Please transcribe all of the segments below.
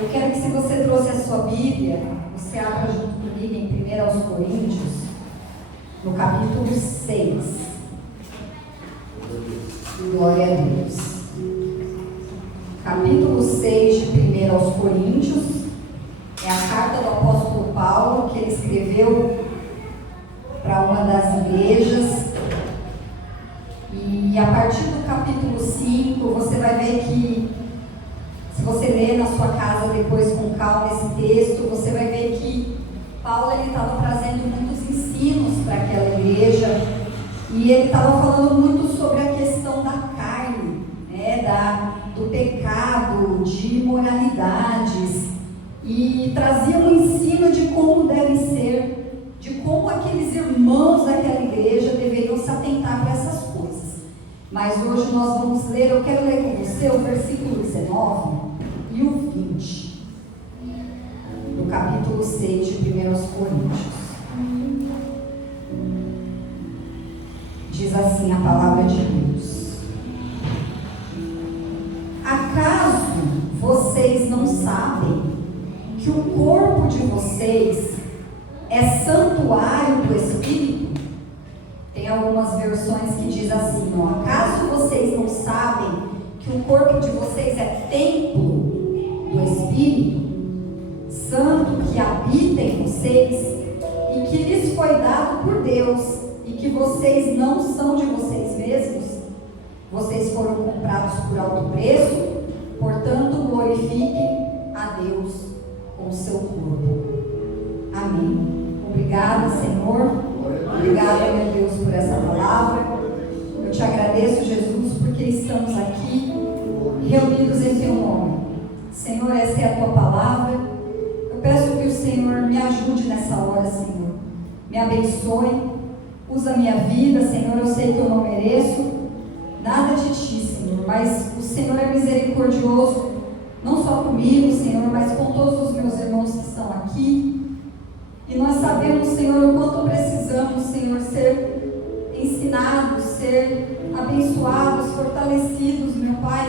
Eu quero que, se você trouxe a sua Bíblia, você abra junto comigo em 1 Coríntios, no capítulo 6. Glória a Deus. Capítulo 6 de 1 Coríntios é a carta do apóstolo Paulo, que ele escreveu para uma das igrejas. E a partir do capítulo 5, você vai ver que, se você ler na sua casa depois com calma esse texto, você vai ver que Paulo estava trazendo muitos ensinos para aquela igreja, e ele estava falando muito sobre a questão da carne, do pecado, de imoralidades, e trazia um ensino de como deve ser, de como aqueles irmãos daquela igreja deveriam se atentar para essas coisas. Mas hoje nós vamos ler, eu quero ler com você o versículo 19 e o 20, do capítulo 6 de 1 Coríntios. Diz assim a palavra de Deus: acaso vocês não sabem que o corpo de vocês é santuário do Espírito? Tem algumas versões que diz assim, acaso vocês não sabem que o corpo de vocês é templo do Espírito Santo que habita em vocês e que lhes foi dado por Deus, e que vocês não são de vocês mesmos? Vocês foram comprados por alto preço, portanto glorifiquem a Deus com o seu corpo. Amém. Obrigada, Senhor. Obrigada, meu Deus, por essa palavra. Eu te agradeço, Jesus, porque estamos aqui reunidos em teu nome. Senhor, essa é a tua palavra. Eu peço que o Senhor me ajude nessa hora, Senhor. Me abençoe. Usa a minha vida, Senhor. Eu sei que eu não mereço nada de ti, Senhor, mas o Senhor é misericordioso, não só comigo, Senhor, mas com todos os meus irmãos que estão aqui. E nós sabemos, Senhor, o quanto precisamos, Senhor, ser ensinados, ser abençoados, fortalecidos, meu Pai,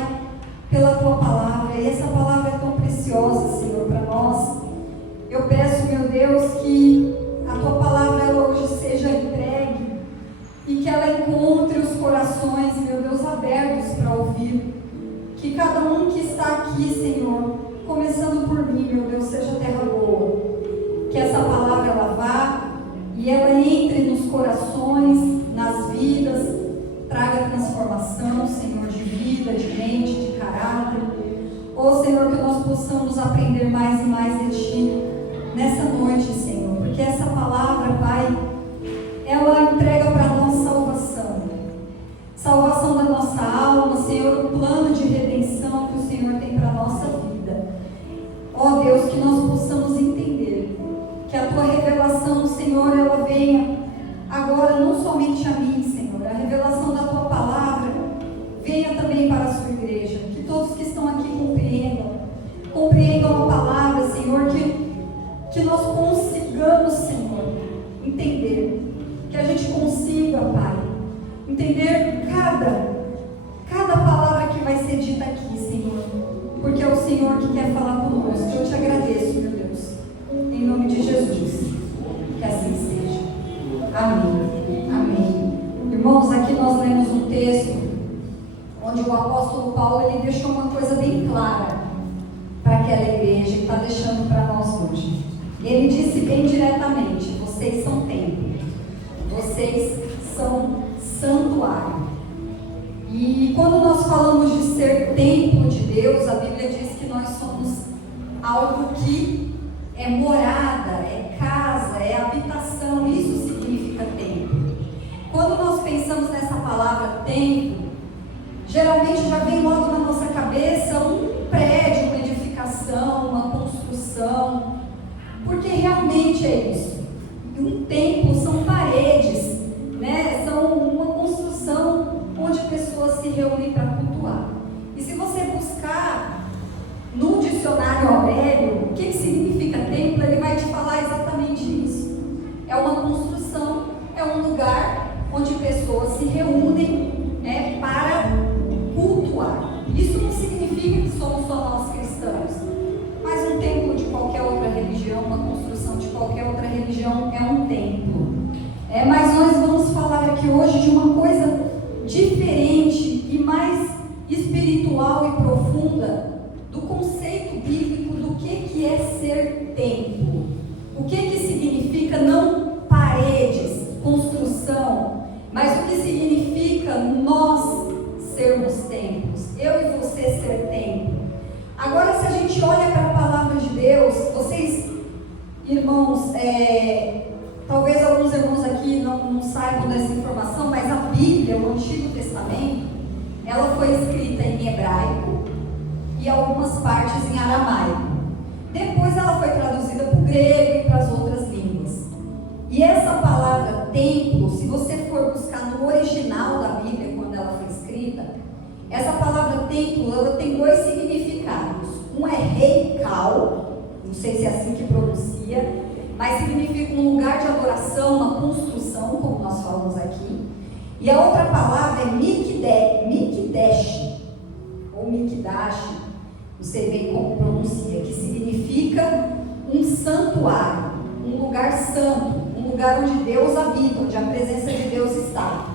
pela tua palavra. E essa palavra é tão preciosa, Senhor, para nós. Eu peço, meu Deus, que a tua palavra ela hoje seja entregue e que ela encontre os corações, meu Deus, abertos para ouvir. Que cada um que está aqui, Senhor, começando por mim, meu Deus, seja terra boa. Que essa palavra ela vá e ela entre nos corações, nas vidas, traga transformação, Senhor, de vida, de mente, de caráter. Ó Senhor, que nós possamos aprender mais e mais de Ti nessa noite, Senhor, porque essa palavra, Pai, ela entrega para nós salvação da nossa alma, Senhor, o plano de redenção que o Senhor tem para a nossa vida. Ó Deus, que nós possamos entender que a tua revelação, Senhor, ela venha agora não somente a mim, Senhor, a revelação da tua palavra venha também para a sua igreja, que todos que estão aqui compreendam a palavra, Senhor, que nós consigamos, Senhor, entender, que a gente consiga, Pai, entender cada palavra que vai ser dita aqui, Senhor, porque é o Senhor que quer falar conosco. Eu te agradeço, meu Deus, em nome de Jesus, que assim seja. Amém. Amém. Irmãos, aqui nós lemos um texto onde o apóstolo Paulo ele deixou uma coisa bem clara para aquela igreja que está deixando para nós hoje. Ele disse bem diretamente: vocês são templo, vocês são santuário. E quando nós falamos de ser templo de Deus, a Bíblia diz que nós somos algo que é morada, é casa, é habitação. Isso significa templo. Quando nós pensamos nessa palavra templo, geralmente já vem logo na nossa cabeça um prédio, uma edificação, uma construção, porque realmente é isso. Um templo são paredes, são uma construção onde pessoas se reúnem para cultuar. E se você buscar no dicionário Aurélio o que significa templo, ele vai te falar exatamente isso. É uma construção, é um lugar onde pessoas se reúnem para cultuar. Isso não significa que somos só nós cristãos, mas religião é um templo. Mas nós vamos falar aqui hoje de uma coisa diferente e mais espiritual e profunda do conceito bíblico do que é ser templo. O que significa não paredes, construção, mas o que significa nós sermos templos, eu e você ser templo. Agora, se a gente olha para a palavra de Deus, vocês, irmãos, talvez alguns irmãos aqui não saibam dessa informação, mas a Bíblia, o Antigo Testamento, ela foi escrita em hebraico e algumas partes em aramaico. Depois ela foi traduzida para o grego e para as outras línguas. E essa palavra templo, se você for buscar no original da Bíblia, quando ela foi escrita, essa palavra templo, ela tem dois significados. Um é reikal, não sei se é assim que pronuncia, mas significa um lugar de adoração, uma construção, como nós falamos aqui. E a outra palavra é mikdash, ou mikdash, não sei bem como pronuncia, que significa um santuário, um lugar santo, um lugar onde Deus habita, onde a presença de Deus está.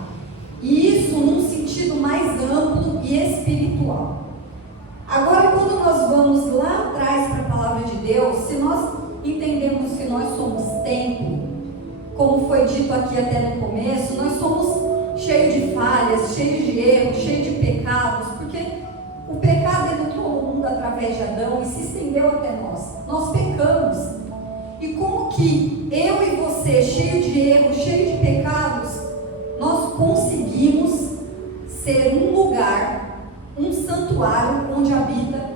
E isso num sentido mais amplo e espiritual. Agora, quando nós vamos lá atrás para a palavra de Deus, se nós entendemos que nós somos templo, como foi dito aqui até no começo, nós somos cheios de falhas, cheios de erros, cheios de pecados, porque o pecado entrou no mundo através de Adão e se estendeu até nós. Nós pecamos. E como que eu e você, cheio de erros, cheio de pecados, nós conseguimos ser um lugar, um santuário onde habita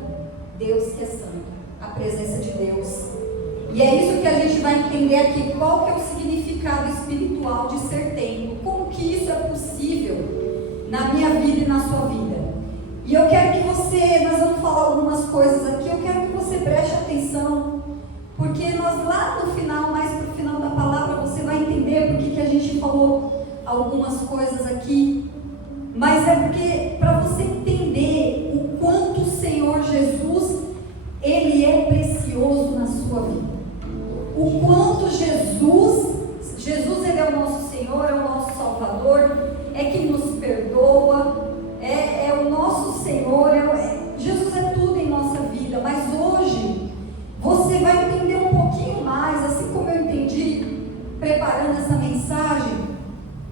Deus que é santo, a presença de Deus. E é isso que a gente vai entender aqui, qual que é o significado espiritual de ser templo, como que isso é possível na minha vida e na sua vida. E eu quero que você, nós vamos falar algumas coisas aqui, eu quero que você preste atenção, porque nós lá no final, mais para o final da palavra, você vai entender porque que a gente falou algumas coisas aqui, mas é porque, para você entender o quanto o Senhor Jesus, Ele é precioso na sua vida. O quanto Jesus Ele é o nosso Senhor, é o nosso Salvador, é quem nos perdoa, é o nosso Senhor, Jesus é tudo em nossa vida. Mas hoje, você vai entender um pouquinho mais, assim como eu entendi, preparando essa mensagem,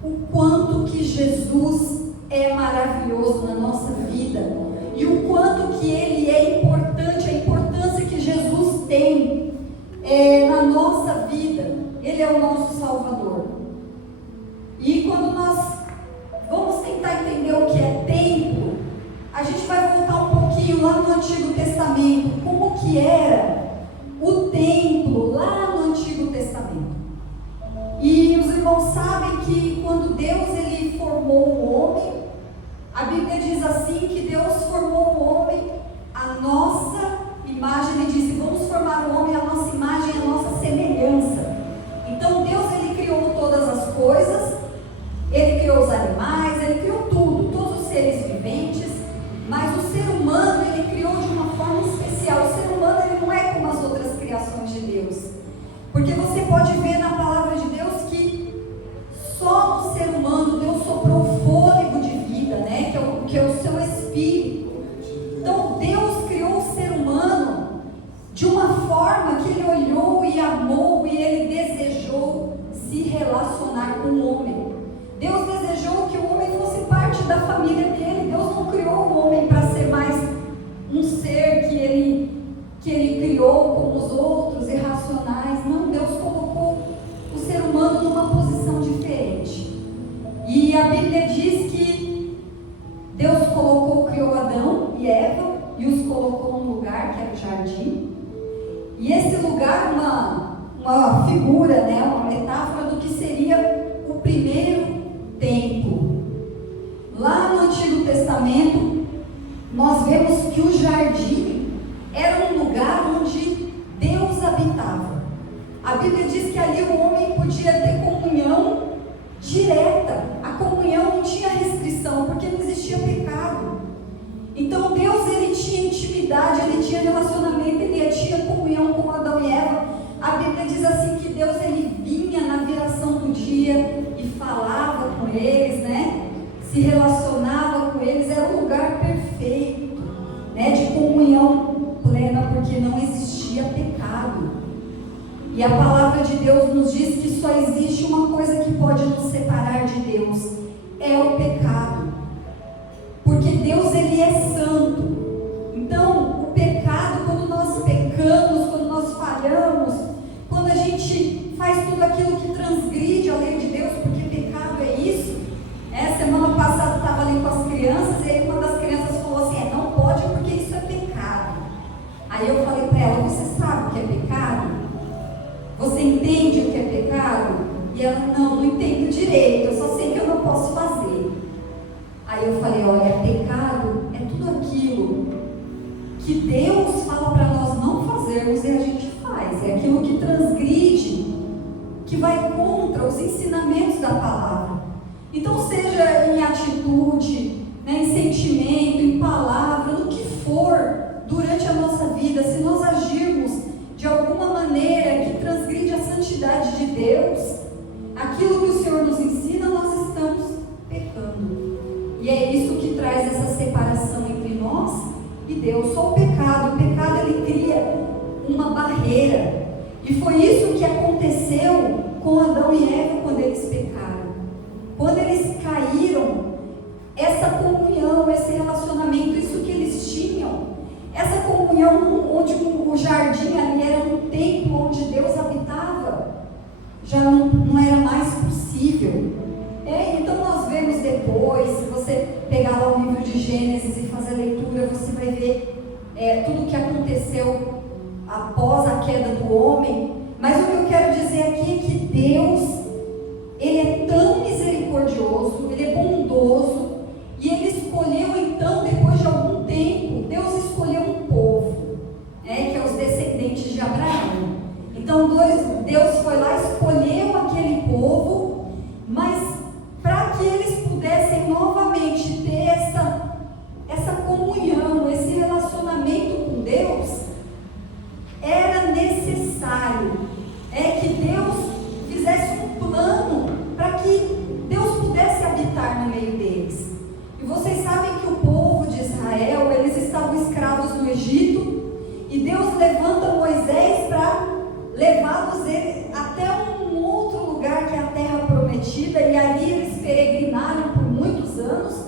o quanto que Jesus é maravilhoso na nossa vida, e o quanto que Ele é importante, a importância que Jesus tem na nossa vida. Ele é o nosso Salvador. E quando nós vamos tentar entender o que é templo, a gente vai voltar um pouquinho lá no Antigo Testamento, como que era o templo lá no Antigo Testamento. E os irmãos sabem que quando Deus ele formou o homem, a Bíblia diz assim que Deus formou o homem à nossa imagem. Ele disse: vamos formar o homem à nossa imagem e à nossa semelhança. Então Deus ele criou todas as coisas, Ele criou os animais, Ele criou tudo, todos os seres viventes, mas o ser humano ele criou de uma forma especial. O ser humano ele não é como as outras criações de Deus, porque você pode ver na palavra de Deus que só no ser humano Deus soprou o fôlego de vida, né? que é o seu espírito. Então Deus criou o ser humano de uma forma que Ele olhou e amou e Ele desejou se relacionar com o homem. Deus desejou que o homem fosse parte da família dele. Deus não criou o homem para ser mais um ser que ele criou como os outros, irracionais. Não, Deus colocou o ser humano numa posição diferente. E a Bíblia diz que Deus criou Adão e Eva e os colocou num lugar que era o jardim. E esse lugar, uma figura, né, uma metáfora do que seria o primeiro templo. Lá no Antigo Testamento, nós vemos que o jardim era um lugar onde Deus habitava. A Bíblia diz que ali o homem podia ter comunhão direta. A comunhão não tinha restrição, porque não existia pecado. Então Deus ele tinha intimidade, ele tinha relacionamento, ele tinha comunhão com Adão e Eva. A Bíblia diz assim que Deus ele se relacionava com eles, era um lugar perfeito, né, de comunhão plena, porque não existia pecado. E a palavra de Deus nos diz que só existe uma coisa que pode nos separar de Deus, é o pecado. Porque Deus, Ele é santo. Então, o pecado, quando nós pecamos, quando nós falhamos, quando a gente faz tudo aquilo que transgride a lei de Deus, porque pecado é isso. Semana passada eu estava ali com as crianças, e aí uma das crianças falou assim, não pode porque isso é pecado. Aí eu falei para ela, você sabe o que é pecado? Você entende o que é pecado? E ela, não entendo direito, eu só sei que eu não posso fazer. Aí eu falei, olha, pecado é tudo aquilo que Deus fala para nós não fazermos e a gente faz. É aquilo que transgride, que vai contra os ensinamentos da palavra. Então, seja em atitude, né, em sentimento, em palavra, no que for, durante a nossa vida, se nós agirmos de alguma maneira que transgride a santidade de Deus, aquilo que o Senhor nos ensina, nós estamos pecando. E é isso que traz essa separação entre nós e Deus. Só o pecado ele cria uma barreira. E foi isso que aconteceu com Adão e Eva quando eles pecaram. Quando eles caíram, essa comunhão, esse relacionamento, isso que eles tinham, essa comunhão onde o jardim ali era um templo onde Deus habitava, já não era mais possível. Então nós vemos depois, se você pegar lá o livro de Gênesis e fazer a leitura, você vai ver tudo o que aconteceu após a queda do homem. Mas o que eu quero dizer aqui é que Deus, Ele é tão misericordioso, Ele é bondoso, e Ele escolheu então, depois de algum tempo, Deus escolheu um povo, que é os descendentes de Abraão. Então Deus foi lá, escolheu aquele povo, mas para que eles pudessem novamente ter essa comunhão, esse relacionamento com Deus, era necessário que Deus fizesse um plano para que Deus pudesse habitar no meio deles. E vocês sabem que o povo de Israel, eles estavam escravos no Egito, e Deus levanta Moisés para levá-los até um outro lugar que é a terra prometida, e ali eles peregrinaram por muitos anos,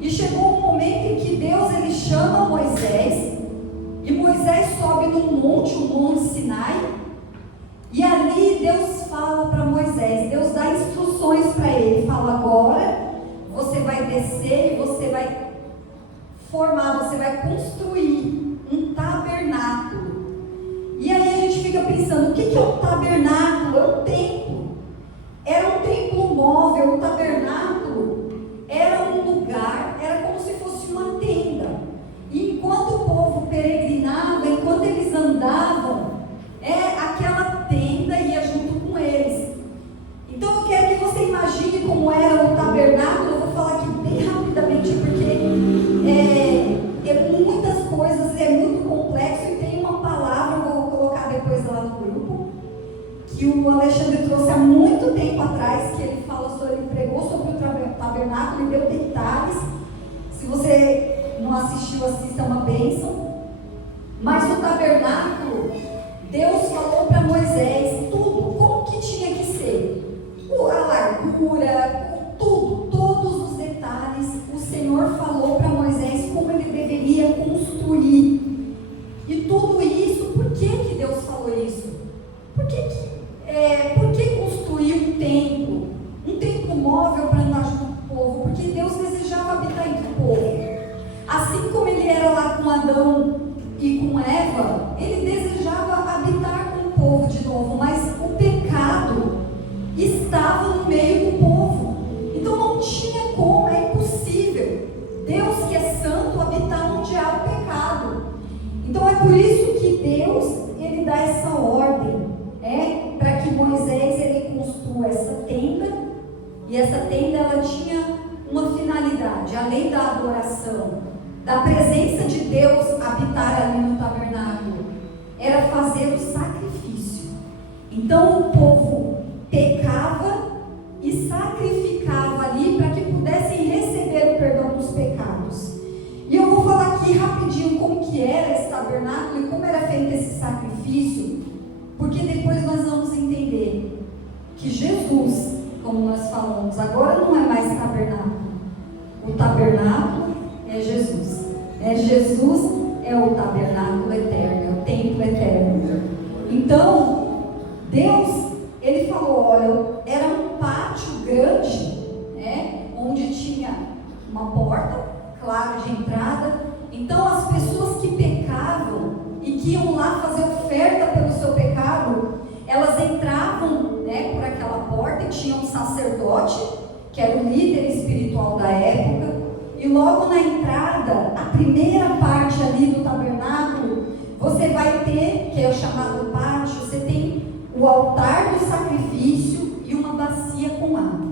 e chegou um momento em que Deus ele chama Moisés, e Moisés sobe num monte, o Monte Sinai, e ali Deus fala para Moisés, Deus dá instruções para ele, fala, agora você vai descer e você vai formar, você vai construir um tabernáculo. E aí a gente fica pensando, o que é um tabernáculo? É um templo. Era um templo móvel, um tabernáculo era um lugar, era como se fosse uma tenda. E enquanto o povo peregrinava, enquanto eles andavam, aquela tenda ia junto com eles. Então eu quero que você imagine como era o tabernáculo. Eu vou falar aqui bem rapidamente, porque muitas coisas, é muito complexo, e tem uma palavra, eu vou colocar depois lá no grupo, que o Alexandre trouxe há muito tempo atrás, que ele pregou sobre o tabernáculo e deu detalhes. Se você não assistiu, assista, é uma bênção. Mas o tabernáculo, Deus falou para Moisés tudo, como que tinha que ser, a largura, todos os detalhes. O Senhor falou para Moisés como ele deveria construir. E tudo isso, por que Deus falou isso? Por que construir um templo móvel para andar junto com o povo? Porque Deus desejava habitar entre o povo. Assim como ele era lá com Adão e com Eva, ele desejava habitar com o povo de novo, mas o pecado estava no meio do povo. Então não tinha como, é impossível Deus, que é santo, habitar onde há o pecado. Então é por isso que Deus, ele dá essa ordem, para que Moisés ele construa essa tenda. E essa tenda ela tinha uma finalidade, além da adoração, da presença de Deus habitar ali no tabernáculo, era fazer o sacrifício. Então o povo pecava e sacrificava ali para que pudessem receber sacrifício, porque depois nós vamos entender que Jesus, como nós falamos, agora não é mais tabernáculo. O tabernáculo é Jesus. Jesus é o tabernáculo eterno, é o templo eterno. Então, Deus, Ele falou, olha, era um pátio grande, onde tinha uma porta, claro, de entrada. Então, as pessoas que pecavam e que iam lá fazer oferta pelo seu pecado, elas entravam, por aquela porta, e tinha um sacerdote, que era o líder espiritual da época, e logo na entrada, a primeira parte ali do tabernáculo, você vai ter, que é o chamado pátio, você tem o altar do sacrifício e uma bacia com água.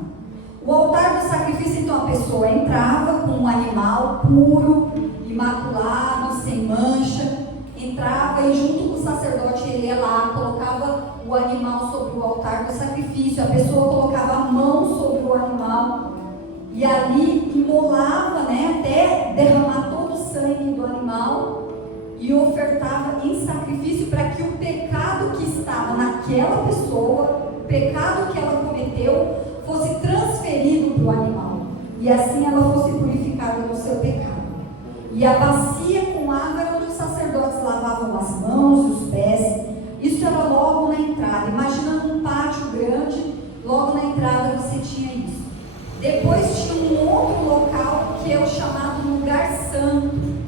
O altar do sacrifício, então, a pessoa entrava com um animal puro, imaculado, sem mancha, entrava e junto com o sacerdote ele ia lá, colocava o animal sobre o altar do sacrifício, a pessoa colocava a mão sobre o animal e ali imolava, até derramar todo o sangue do animal e ofertava em sacrifício para que o pecado que estava naquela pessoa, o pecado que ela cometeu, fosse transferido para o animal e assim ela fosse purificada do seu pecado. E a bacia com água era onde os sacerdotes lavavam as mãos e os pés. Isso era logo na entrada. Imaginando um pátio grande, logo na entrada você tinha isso. Depois tinha um outro local que é o chamado lugar santo.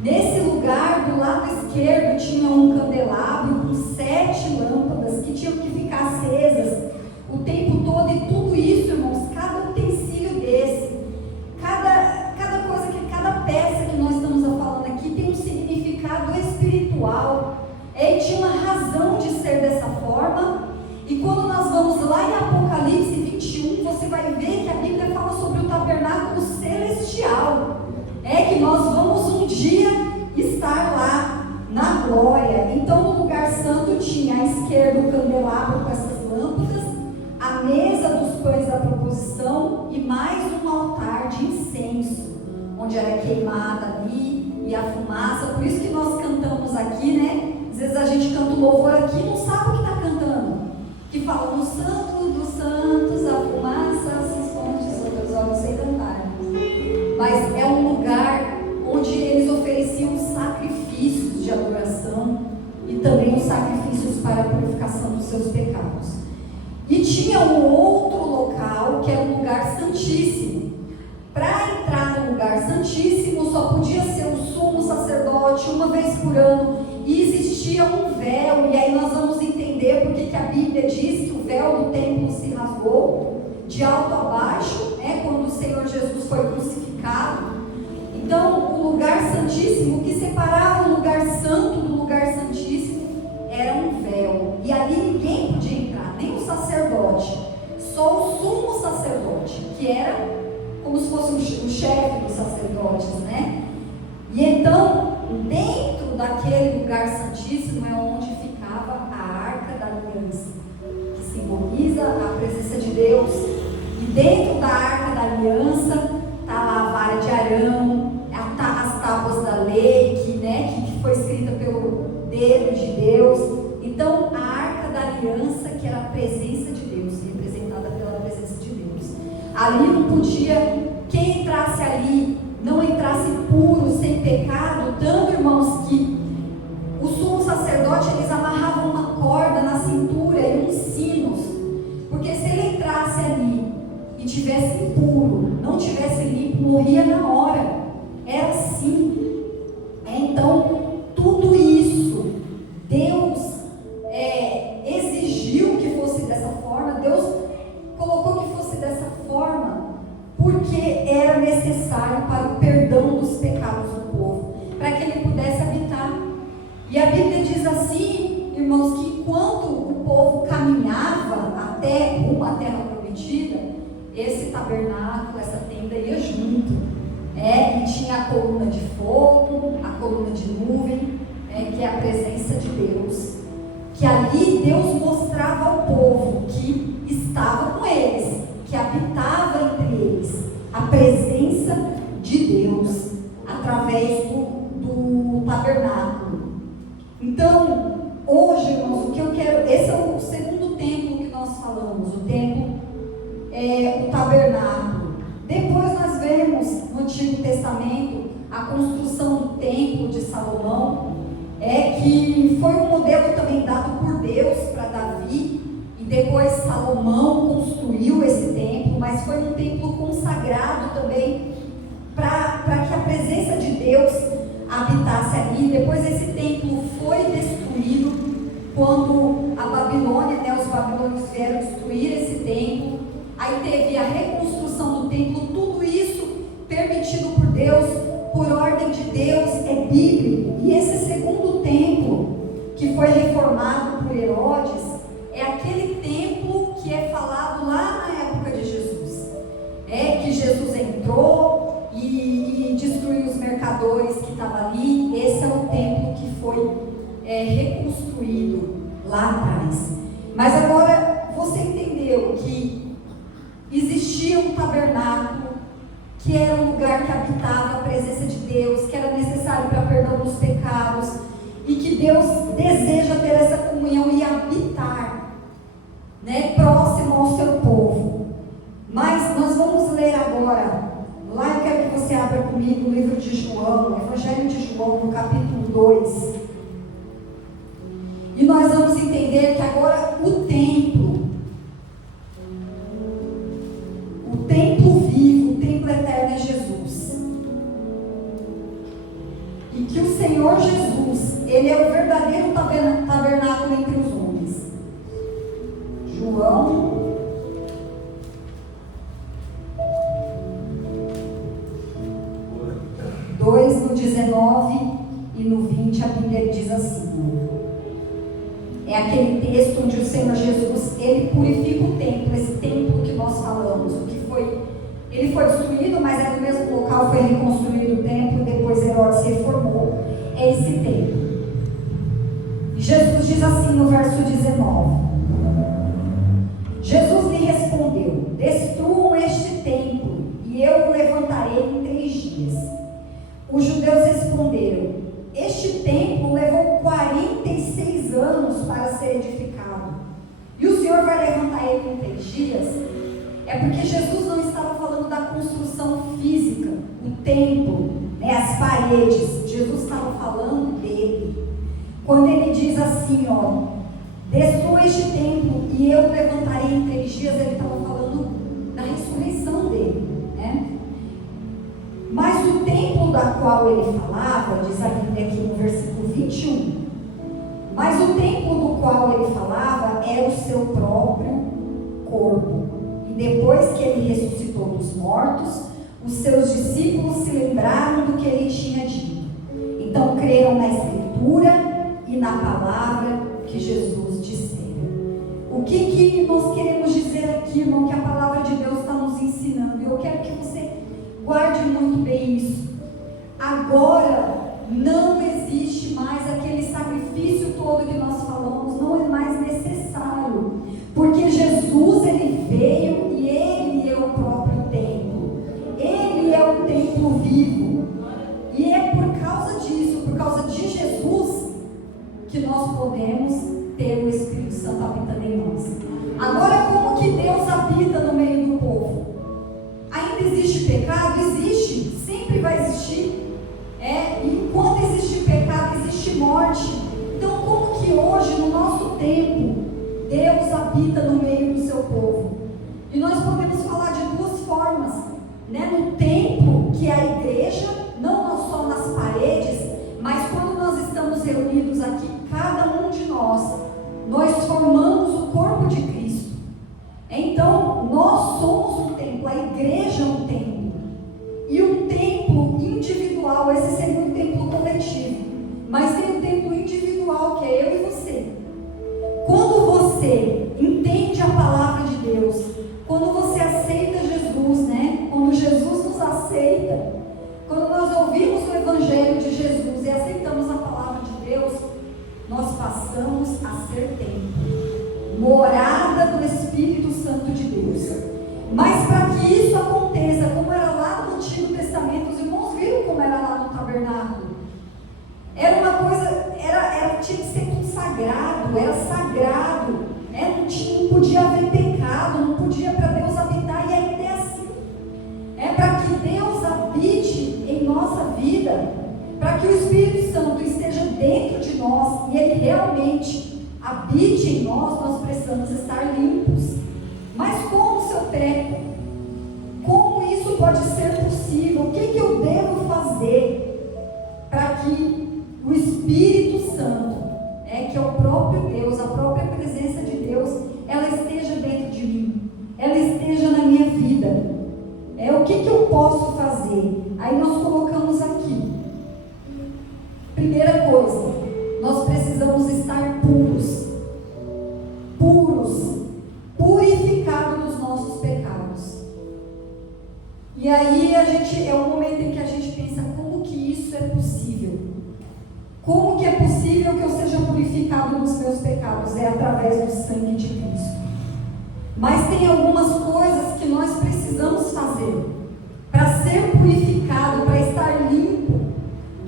Nesse lugar, do lado esquerdo, tinha um candelabro com 7 lâmpadas que tinham que ficar acesas o tempo todo. E tudo isso, irmãos, cada utensílio desse, cada coisa, cada peça que nós estamos falando aqui tem um significado espiritual. E tinha uma razão de ser dessa forma. E quando nós vamos lá em Apocalipse 21, você vai ver que a Bíblia fala sobre o tabernáculo celestial. Que nós vamos um dia estar lá na glória. Então no lugar santo tinha à esquerda o candelabro com essas lâmpadas, a mesa dos pães da proposição e mais um altar de incenso, onde era queimada ali e a fumaça. Por isso que nós cantamos aqui, Às vezes a gente canta o louvor aqui e não sabe o que está cantando. Que fala no santo dos santos, a fumaça se esconde sobre os olhos sem cantar. Mas é um lugar onde eles ofereciam sacrifícios de adoração e também os sacrifícios para a purificação dos seus pecados. E tinha um outro local que era um lugar santíssimo. Para entrar no lugar santíssimo só podia ser o sumo sacerdote uma vez por ano, e existia um véu. E aí nós vamos entender porque que a Bíblia diz que o véu do templo se rasgou de alto a baixo, quando o Senhor Jesus foi crucificado. Então o lugar santíssimo, o que separava o lugar santo do lugar santíssimo era um véu, e ali ninguém podia entrar, nem o sacerdote, só o sumo sacerdote, que era como se fosse o chefe dos sacerdotes, E então, dentro daquele lugar santíssimo é onde ficava a Arca da Aliança, que simboliza a presença de Deus. E dentro da Arca da Aliança está lá a vara de Arão, as tábuas da lei, que foi escrita pelo dedo de Deus. Então, a Arca da Aliança, que era a presença de Deus, representada pela presença de Deus. Ali não podia, quem entrasse ali, não entrasse puro, sem pecado. Tanto, irmãos, que o sumo sacerdote, eles amarravam uma corda na cintura e uns sinos, porque se ele entrasse ali e tivesse impuro, não tivesse limpo, morria na hora. Era assim. Então, tudo isso Deus exigiu que fosse dessa forma. Deus colocou que fosse dessa forma porque era necessário para o perdão dos pecados do povo, para que ele pudesse habitar. E a Bíblia diz assim, irmãos, que enquanto o povo caminhava até uma terra prometida, esse tabernáculo, essa tenda ia junto. E tinha a coluna de fogo, a coluna de nuvem, que é a presença de Deus. Que ali Deus mostrava ao povo que estava com eles, que habitava entre eles, a presença de Deus, através do tabernáculo. Então, hoje o que eu quero, esse é o segundo templo que nós falamos, o templo, o tabernáculo. Depois nós vemos no Antigo Testamento a construção do templo de Salomão, que foi um modelo também dado por Deus para Davi, e depois Salomão construiu esse templo, mas foi um templo consagrado também para que a presença de Deus habitasse ali. Depois esse templo foi destruído quando a Babilônia, os babilônios vieram destruir esse templo. Aí teve a reconstrução do templo, tudo isso permitido por Deus, por ordem de Deus, é bíblico. E esse segundo templo, que foi reformado por Herodes, é aquele templo que é falado lá na época de Jesus. Que Jesus entrou e destruiu os mercadores que estavam ali. Esse é o templo que foi reconstruído lá atrás. Mas agora você entendeu que existia um tabernáculo, que era um lugar que habitava a presença de Deus, que era necessário para perdão dos pecados, e que Deus deseja ter essa comunhão e habitar, próximo ao seu povo. Mas nós vamos ler agora, lá eu quero que você abra comigo o livro de João, o Evangelho de João, no capítulo 2. E nós vamos entender que agora o templo vivo, o templo eterno é Jesus. E que o Senhor Jesus, Ele é o verdadeiro tabernáculo entre os homens. João 2, no 19 e no 20, a Bíblia diz assim. É aquele texto onde o Senhor Jesus, Ele purifica o templo, esse templo que nós falamos, ele foi destruído, mas no mesmo local foi reconstruído o templo, depois Herodes reformou esse templo. E Jesus diz assim no verso 19: Jesus lhe respondeu: destruam este templo, e eu o levantarei em 3 dias. Os judeus responderam: este templo levou 46 anos para ser edificado, e o Senhor vai levantar ele em 3 dias? É porque Jesus não estava falando da construção física, o templo, as paredes. Jesus estava falando dele. Quando ele diz assim, destrua este templo e eu levantarei em 3 dias, ele estava falando da ressurreição dele, Mas o templo da qual ele falava, diz a Bíblia aqui no versículo 21, mas o templo do qual ele falava era o seu próprio corpo. E depois que ele ressuscitou dos mortos, os seus discípulos se lembraram do que ele tinha dito. Então creram na Escritura e na palavra que Jesus dissera. O que nós queremos dizer aqui, irmão, que a palavra de Deus está nos ensinando? E eu quero que você guarde muito bem isso. Agora não existe mais aquele sacrifício todo que nós falamos, não é mais necessário, porque Jesus, ele veio e ele é o próprio templo, ele é o templo vivo, e é por causa disso, por causa de Jesus, que nós podemos ter o Espírito Santo habitando em nós. Agora, como que Deus habita no meio do povo? Ainda existe pecado? Existe, sempre vai existir. E enquanto existe pecado, existe morte. Então, como que hoje, no nosso tempo, Deus habita no meio do seu povo? E nós podemos falar de 2 formas, no templo, que é a igreja, não só nas paredes, mas quando nós estamos reunidos aqui, cada um de nós formamos o corpo de Cristo. Então, nós somos um templo, a igreja é um templo. E um templo individual, esse seria um templo coletivo. Mas tem um templo individual, que é eu e você. Quando você entende a palavra de Deus, quando você aceita Jesus, quando Jesus nos aceita, quando nós ouvimos o Evangelho de Jesus e aceitamos a palavra de Deus, nós passamos a ser templo, morada do Espírito Santo de Deus. Mas para que isso aconteça, como era lá no Antigo Testamento, os irmãos viram como era lá no tabernáculo. Era uma coisa, tinha que ser consagrado, sagrado, né? Não podia haver pecado, não podia para Deus habitar, e ainda é assim. Para que Deus habite em nossa vida, para que o Espírito Santo esteja dentro de nós e Ele realmente habite em nós, nós precisamos estar limpos. Mas como se eu peco? Como isso pode ser possível? O que eu devo fazer para que o Espírito Santo, que é o próprio Deus, a própria presença de Deus, ela esteja dentro de mim, ela esteja na minha vida? O que eu posso fazer? Aí nós colocamos aqui. Primeira coisa, nós precisamos estar puros, purificados dos nossos pecados. E aí é um momento em que a gente pensa, como que isso é possível? Como que é possível que eu seja purificado dos meus pecados? É através do sangue de Cristo. Mas tem algumas coisas que nós precisamos fazer para ser purificado, para estar limpo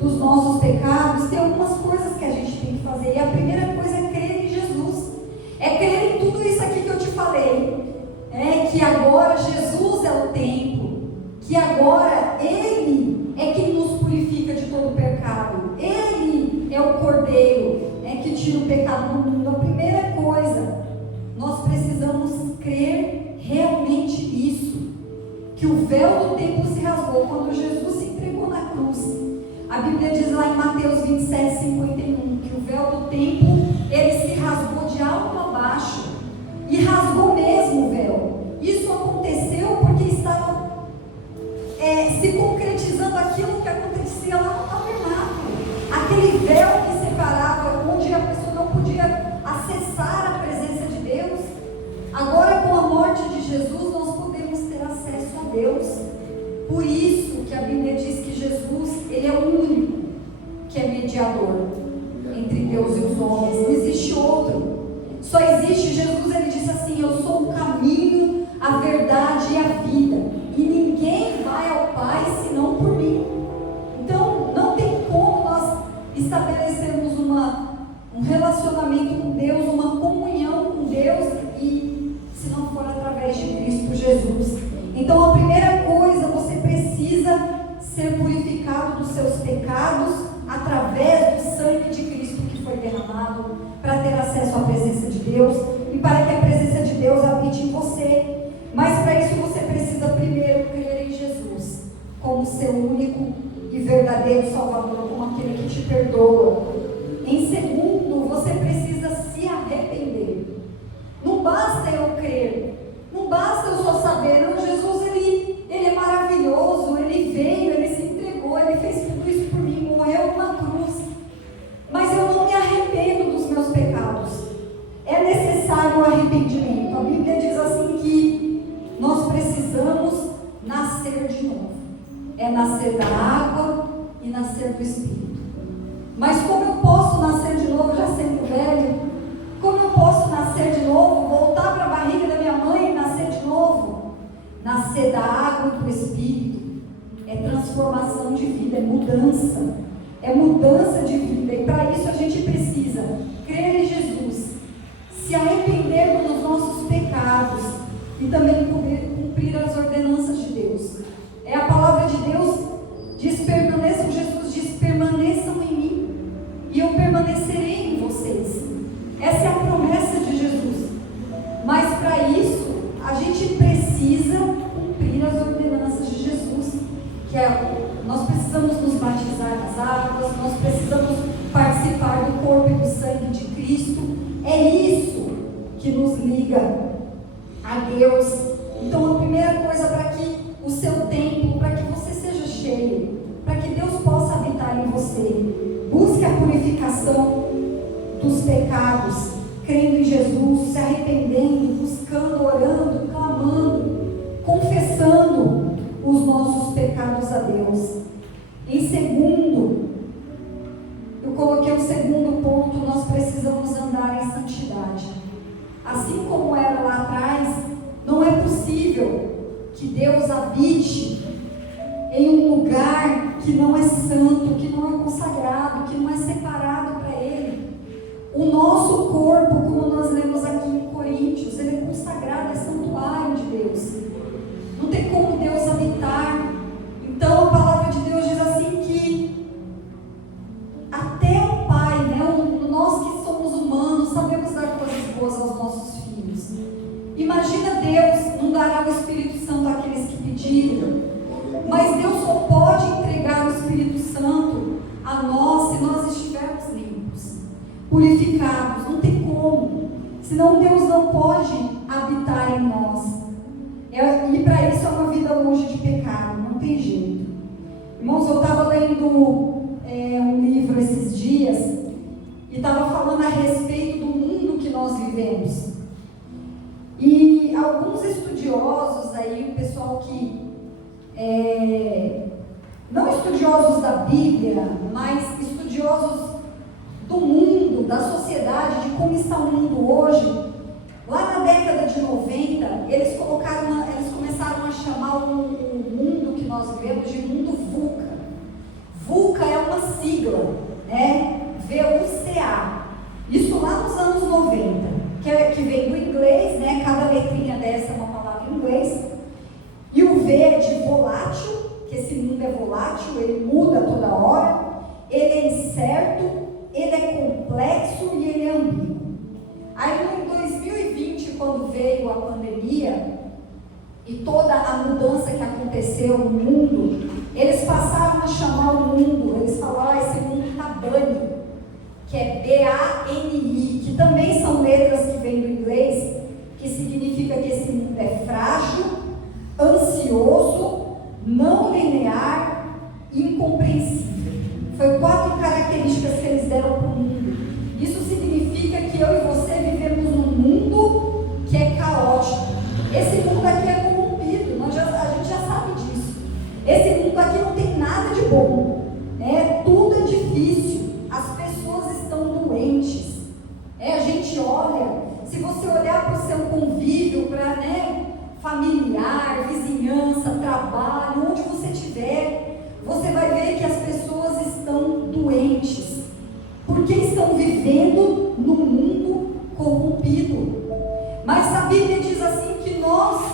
dos nossos pecados. Tem algumas coisas que a gente tem que fazer. E a primeira coisa é crer em Jesus. É crer em tudo isso aqui que eu te falei. Que agora Jesus é o templo. Que agora Ele é quem nos purifica de todo pecado. Ele é o Cordeiro que tira o pecado do mundo. A primeira coisa, nós precisamos crer realmente nisso. Que o véu do templo se rasgou quando Jesus se entregou na cruz. A Bíblia diz lá em Mateus 27, 51, que o véu do templo, ele se rasgou de alto a baixo. E rasgou mesmo o véu. Isso aconteceu porque estava se concretizando aquilo que acontecia lá no tabernáculo. Aquele véu que separava, onde a pessoa não podia acessar a presença de Deus. Agora, com a morte de Jesus, nós podemos ter acesso a Deus. Por isso que a Bíblia diz que Jesus, Ele é o único que é mediador entre Deus e os homens. Não existe outro. Só existe Jesus. Ele disse assim: eu sou o caminho, a verdade e a vida. E ninguém vai ao Pai senão por mim. Então, não tem como nós estabelecermos um relacionamento com Deus, uma comunhão com Deus, e se não for através de Cristo Jesus. Então, a primeira coisa, você precisa ser purificado dos seus pecados através do sangue de Cristo que foi derramado, para ter acesso à presença de Deus e para que a presença de Deus habite em você. Mas para isso você precisa primeiro crer em Jesus como seu único e verdadeiro Salvador, como aquele que te perdoa. Em segundo, você precisa se arrepender. Não basta eu crer, não basta eu só saber, não, Jesus ele é maravilhoso, ele veio, ele se entregou, ele fez tudo isso por mim, morreu numa cruz, mas eu não me arrependo dos meus pecados. É necessário o arrependimento. A Bíblia diz assim que nós precisamos nascer de novo. É nascer da água e nascer do Espírito. Mas como eu posso nascer de novo já sendo velho? Como eu posso nascer de novo, voltar para a barriga da minha mãe e nascer de novo? Nascer da água e do Espírito é transformação de vida, é mudança. É mudança de vida. E para isso a gente precisa crer em Jesus, se arrepender dos nossos pecados e também cumprir as ordenanças de Deus. A palavra de Deus diz: permaneçam, Jesus diz: permaneçam em mim e eu permanecerei em vocês. Essa é a promessa de Jesus. Mas para isso a gente precisa cumprir as ordenanças de Jesus, que nós precisamos nos batizar nas águas, nós precisamos participar do corpo e do sangue de Cristo. É isso que nos liga a Deus. Então a primeira coisa, para que o seu templo, para que você seja cheio, para que Deus possa habitar em você, busque a purificação dos pecados, crendo em Jesus, se arrependendo, buscando, orando, clamando, confessando os nossos pecados a Deus. Em segundo, eu coloquei o segundo ponto: nós precisamos andar em santidade. Assim como era lá atrás, não é possível que Deus habite em um lugar que não é santo, que não é consagrado, que não é separado para Ele. O nosso corpo sagrado, é santuário de Deus. Não tem como Deus habitar. Então a palavra de Deus diz assim que até o Pai, né, nós que somos humanos, sabemos dar coisas boas aos nossos filhos. Imagina Deus não dará o Espírito Santo àqueles que pedirem. Mas Deus só pode entregar o Espírito Santo a nós se nós estivermos limpos, purificados. Não tem como. Senão Deus não pode habitar em nós. E para isso é uma vida longe de pecado. Não tem jeito. Irmãos, eu estava lendo um livro esses dias e estava falando a respeito do mundo que nós vivemos. E alguns estudiosos aí, o pessoal que não estudiosos da Bíblia, mas estudiosos do mundo, da sociedade, de como está o mundo hoje, lá na década de 90, eles começaram a chamar o mundo que nós vivemos de mundo VUCA. VUCA é uma sigla, né? VUCA. Isso lá nos anos 90, que vem do inglês, né? Cada letrinha dessa é uma palavra em inglês. E o V é de volátil, que esse mundo é volátil, ele muda toda hora, ele é incerto, ele é complexo e ele é ambíguo. Aí em 2020, quando veio a pandemia e toda a mudança que aconteceu no mundo, eles passaram a chamar o mundo, eles falaram, esse mundo está BANI, que é B-A-N-I, que também são letras que vêm do inglês, que significa que esse mundo é frágil, ansioso, não linear e incompreensível. Foi 4 características que eles deram para o mundo. Isso significa que eu e você vivemos num mundo que é caótico. Esse mundo aqui é corrompido, a gente já sabe disso. Esse mundo aqui não tem nada de bom, né? Tudo é difícil, as pessoas estão doentes. A gente olha, se você olhar para o seu convívio, para, familiar, vizinhança, trabalho, onde você estiver, você vai ver que as pessoas estão doentes, porque estão vivendo num mundo corrompido. Mas a Bíblia diz assim que nós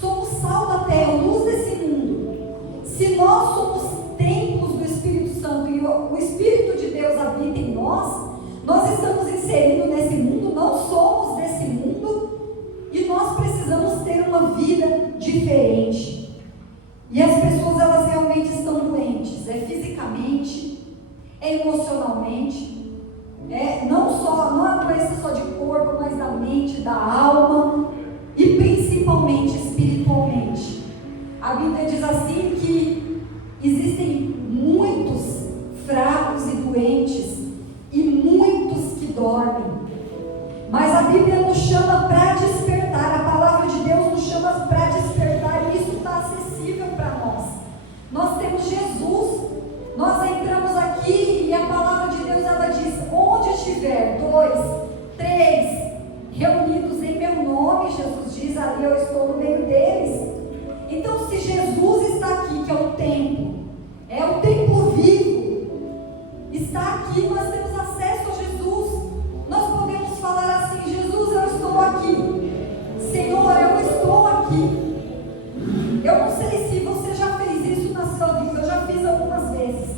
somos sal da terra, luz desse mundo. Se nós somos templos do Espírito Santo e o Espírito de Deus habita em nós estamos inseridos nesse mundo, não somos desse mundo, e nós precisamos ter uma vida diferente. E as pessoas, elas realmente estão doentes, fisicamente, emocionalmente, não é doença só de corpo, mas da mente, da alma, e principalmente espiritualmente. A Bíblia diz assim que existem muitos fracos e doentes, e muitos que dormem. Mas a Bíblia nos chama para despertar, a palavra de Deus nos chama para despertar, e isso está acessível para nós. Nós temos Jesus, nós entramos aqui e a palavra de Deus, ela diz, onde estiver 2, 3 reunidos em meu nome, Jesus diz, ali eu estou no meio deles. Então, se Jesus está aqui, que é o templo vivo, está aqui, nós temos acesso a Jesus. Nós podemos falar assim, Jesus, eu estou aqui. Senhor, eu estou aqui. Eu não sei se você já fez isso na sua vida, eu já fiz algumas vezes.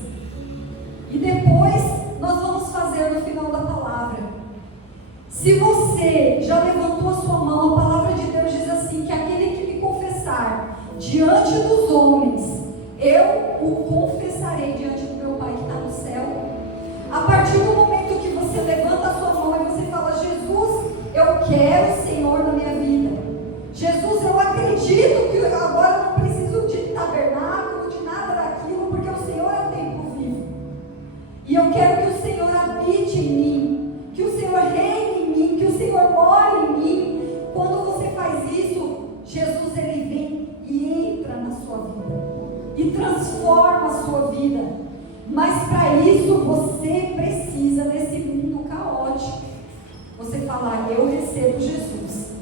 E depois nós vamos fazer no final da palavra. Se você já levantou a sua mão, a palavra de Deus diz assim, que aquele que me confessar diante dos homens, eu o confessarei diante do meu Pai que está no céu. A partir do momento que você levanta a sua mão e você fala, Jesus, eu quero o Senhor na minha vida. Jesus, eu acredito que agora eu não preciso de tabernáculo, de nada daquilo, porque o Senhor é o templo vivo. E eu quero que o Senhor habite em mim, que o Senhor reine em mim, que o Senhor more em mim. Quando você faz isso, Jesus, ele vem e entra na sua vida e transforma a sua vida. Mas para isso você precisa, nesse mundo caótico, você falar, eu recebo Jesus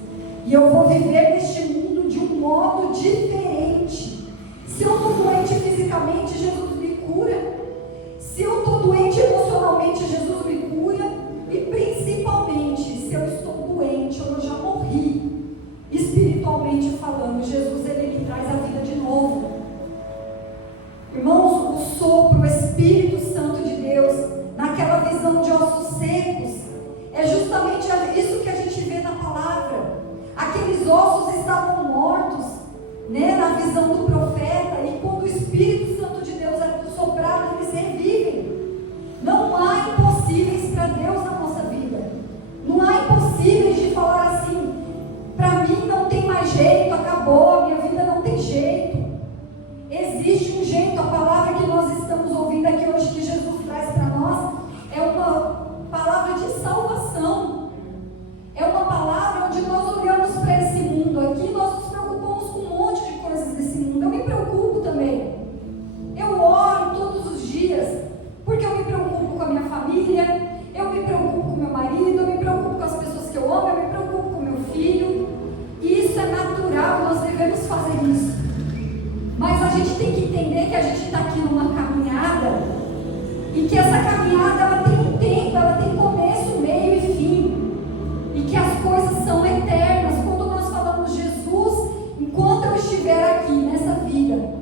e eu vou viver neste mundo de um modo diferente. Se eu estou doente fisicamente, Jesus me cura. Se eu estou doente emocionalmente, Jesus me cura. E principalmente, se eu estou doente ou eu já morri É justamente isso que a gente vê na palavra. Aqueles ossos estavam mortos, né, na visão do profeta, e quando o Espírito Santo de Deus é soprado, eles revivem. Não há impossíveis para Deus na nossa vida. Não há impossíveis de falar assim: para mim não tem mais jeito, acabou, minha vida não tem jeito. Existe um jeito. A palavra que nós estamos ouvindo aqui hoje, que Jesus traz para nós, é uma palavra de salvação. É uma palavra onde nós olhamos para esse mundo aqui, nós nos preocupamos com um monte de coisas desse mundo. Eu me preocupo também. Eu oro todos os dias, porque eu me preocupo com a minha família, eu me preocupo com meu marido, eu me preocupo com as pessoas que eu amo, eu me preocupo com meu filho. E isso é natural, nós devemos fazer isso. Mas a gente tem que entender que a gente está aqui numa caminhada, e que essa caminhada ela tem um tempo, ela tem começo, meio e fim, e que as coisas são eternas. Quando nós falamos Jesus, enquanto eu estiver aqui nessa vida,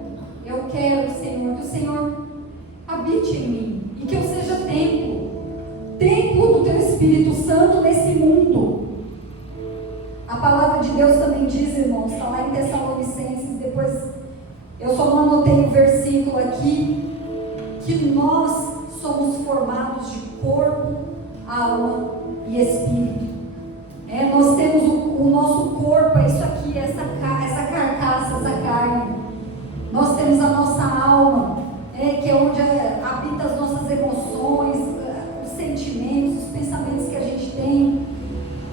eu quero, Senhor, que o Senhor habite em mim, e que eu seja templo do Teu Espírito Santo nesse mundo. A palavra de Deus também diz, irmãos, está lá em Tessalonicenses, depois eu só não anotei o versículo aqui, que nós somos formados de corpo, alma e espírito. Nós temos o nosso corpo, é isso aqui, essa carcaça, essa carne. Nós temos a nossa alma, que é onde habita as nossas emoções, os sentimentos, os pensamentos que a gente tem.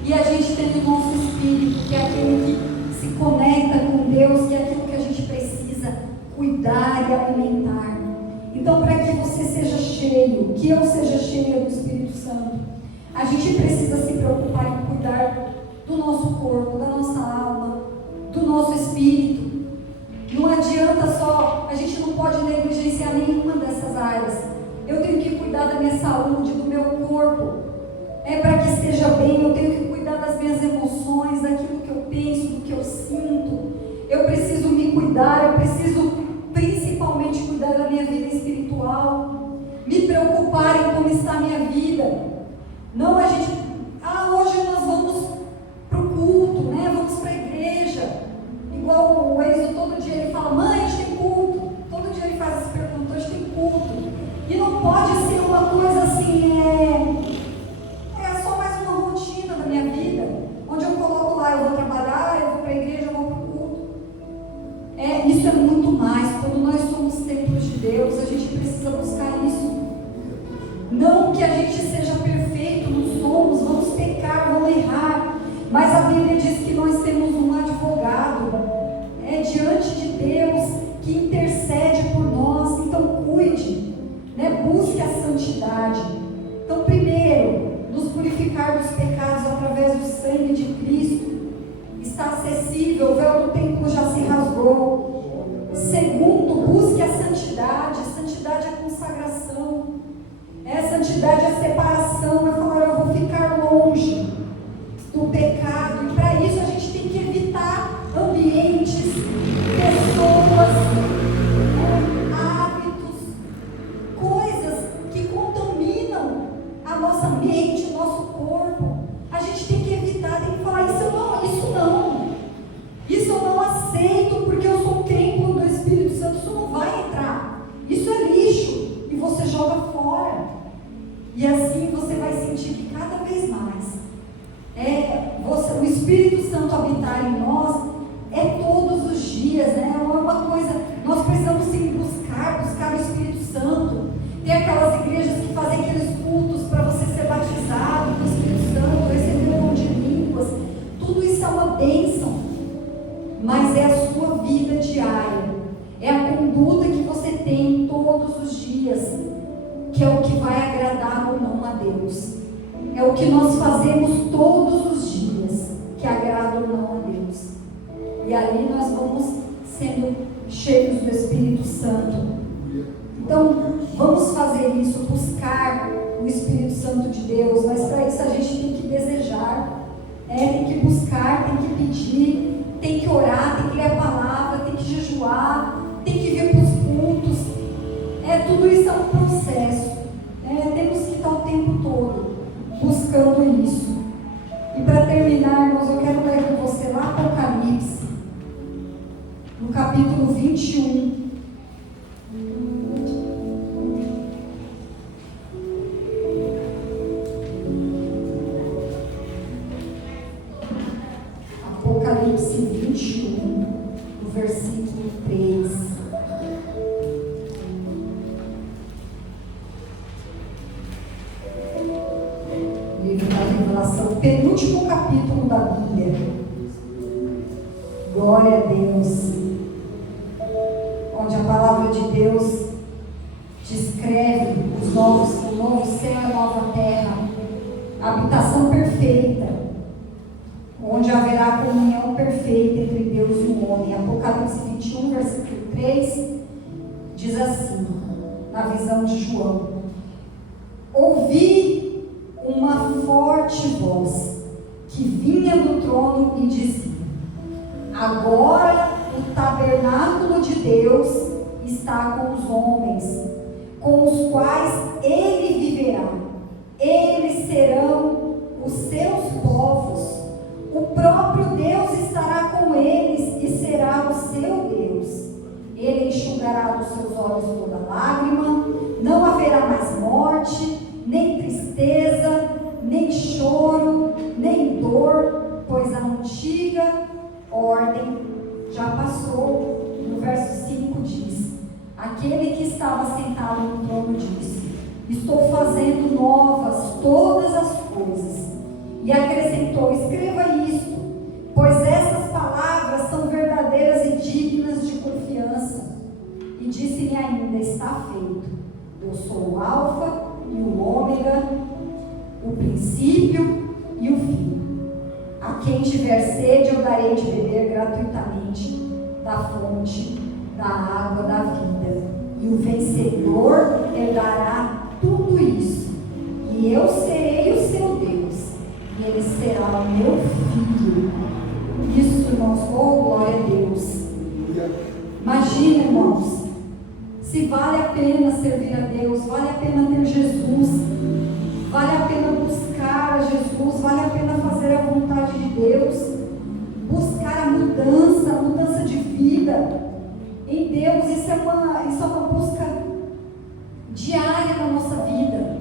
E a gente tem o nosso espírito, que é aquele que se conecta com Deus, que é aquilo que a gente precisa cuidar e alimentar. Então, para que você seja cheio, que eu seja cheia do Espírito Santo, a gente precisa se preocupar em cuidar do nosso corpo, da nossa alma, do nosso espírito. Não adianta só, a gente não pode negligenciar nenhuma dessas áreas. Eu tenho que cuidar da minha saúde, do meu corpo. Para que esteja bem, eu tenho que cuidar das minhas emoções, daquilo que eu penso, do que eu sinto. Eu preciso me cuidar, eu preciso principalmente cuidar da minha vida espiritual, me preocupar em como está a minha vida. Não a gente, hoje nós vamos para o culto, né? Vamos para a igreja. Igual o Enzo, todo dia ele fala: mãe, a gente tem culto. Todo dia ele faz essa pergunta: hoje tem culto. E não pode ser uma coisa assim, só mais uma rotina da minha vida, onde eu coloco lá, eu vou trabalhar, eu vou para a igreja, eu vou para o culto. Isso é muito mais. Quando nós somos templos de Deus, a gente precisa buscar isso. Não que a gente seja perfeito, não somos, vamos pecar, vamos errar, mas a Bíblia diz que nós temos um advogado diante de Deus que intercede por nós. Então cuide, busque a santidade. Então, primeiro, nos purificar dos pecados através do sangue de Cristo. Está acessível, o véu do templo já se rasgou. Segundo, busque a santidade. Santidade é consagração. Santidade é separação. É falar: eu vou ficar longe do pecado. E para isso a gente tem que evitar ambientes, pessoas, hábitos, coisas que contaminam a nossa mente, o nosso corpo. A gente tem que evitar, tem que falar: isso eu não aceito, porque eu sou templo do Espírito Santo, isso não vai entrar, isso é lixo, e você joga fora. E assim você vai sentir que cada vez mais o Espírito Santo habitar em nós todos os dias, é uma coisa. Nós precisamos sim buscar o Espírito Santo. Tem aquelas igrejas que fazem aqueles cultos para você ser batizado com o Espírito Santo, receber o dom de línguas. Tudo isso é uma bênção, mas é a sua vida diária, é a conduta que você tem todos os dias, que é o que vai agradar ou não a Deus. É o que nós fazemos todos os dias que agrada ou não a Deus. E ali nós vamos sendo cheios do Espírito Santo. Então, vamos fazer isso, buscar o Espírito Santo de Deus, mas para isso a gente tem que desejar, tem que buscar, tem que pedir, tem que orar, tem que ler a palavra, tem que jejuar, tem que vir para os cultos. Tudo isso é um processo. Temos que estar o tempo todo buscando isso. terminar, irmãos, eu quero ler com você lá Apocalipse, no capítulo 21. Apocalipse 21, no versículo 3. Livro da Revelação, penúltimo capítulo da Bíblia. Glória a Deus. Onde a palavra de Deus descreve o novo céu e a nova terra, a habitação perfeita, onde haverá comunhão perfeita entre Deus e o homem. Apocalipse 21, versículo 3, diz assim, na visão de João: ouvi uma forte voz que vinha do trono e dizia: agora o tabernáculo de Deus está com os homens, com os quais ele viverá. Eles serão os seus povos. O próprio Deus estará com eles e será o seu Deus. Ele enxugará dos seus olhos toda lágrima. Não haverá mais morte, nem tristeza, nem choro, nem dor, pois a antiga ordem já passou. No verso 5 diz: aquele que estava sentado no trono disse: estou fazendo novas todas as coisas. E acrescentou: escreva isto, pois estas palavras são verdadeiras e dignas de confiança. E disse-me ainda: está feito. Eu sou o Alfa e o Ômega, o princípio e o fim. A quem tiver sede eu darei de beber gratuitamente da fonte da água da vida. E o vencedor herdará tudo isso. E eu serei o seu Deus, e ele será o meu filho. Isso, irmãos, oh glória a Deus. Imagina, irmãos, se vale a pena servir a Deus, vale a pena ter Jesus, vale a pena buscar a Jesus, vale a pena fazer a vontade de Deus, buscar a mudança de vida em Deus. Isso é uma busca diária na nossa vida,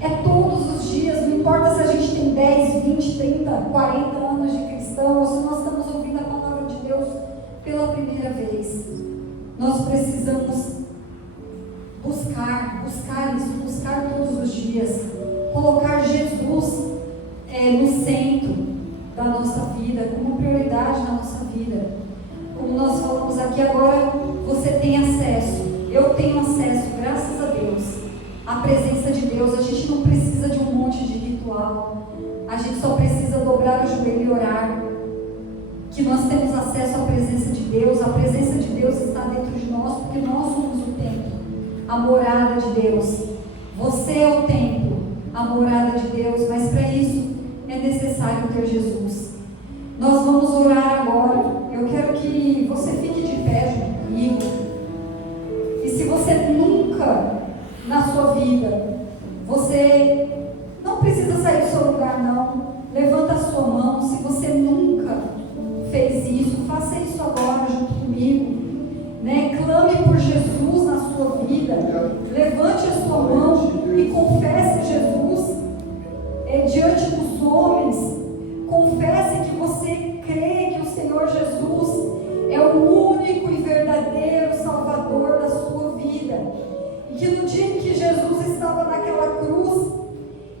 é todos os dias, não importa se a gente tem 10, 20, 30, 40 anos de cristão, ou se nós estamos ouvindo a palavra de Deus pela primeira vez. Nós precisamos buscar isso, buscar todos os dias, colocar Jesus no centro da nossa vida, como prioridade na nossa vida. Como nós falamos aqui agora, você tem acesso, eu tenho acesso, graças a Deus, à presença de Deus. A gente não precisa de um monte de ritual, a gente só precisa dobrar o joelho e orar, que nós temos acesso à presença de Deus. A presença de Deus está dentro de nós, porque nós somos o templo, a morada de Deus. Você é o templo, a morada de Deus, mas para isso é necessário ter Jesus. Nós vamos orar agora. Eu quero que você fique de pé junto comigo. E se você nunca na sua vida, você não precisa sair do seu lugar não, levanta a sua mão. Se você nunca fez isso, faça isso agora junto comigo, né? Clame por Jesus na sua vida, levante a sua mão e confesse Jesus diante dos homens. Confesse que você crê que o Senhor Jesus é o único e verdadeiro Salvador da sua vida, e que no dia em que Jesus estava naquela cruz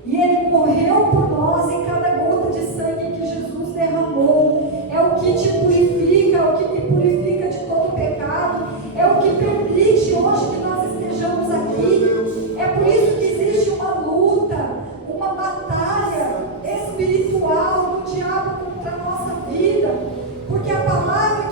e Ele morreu por nós, e cada gota de sangue que Jesus derramou é o que te purifica, é o que me purifica de todo pecado, é o que permite hoje que nós estejamos aqui. É por isso que existe uma luta, uma batalha espiritual do diabo contra a nossa vida, porque a palavra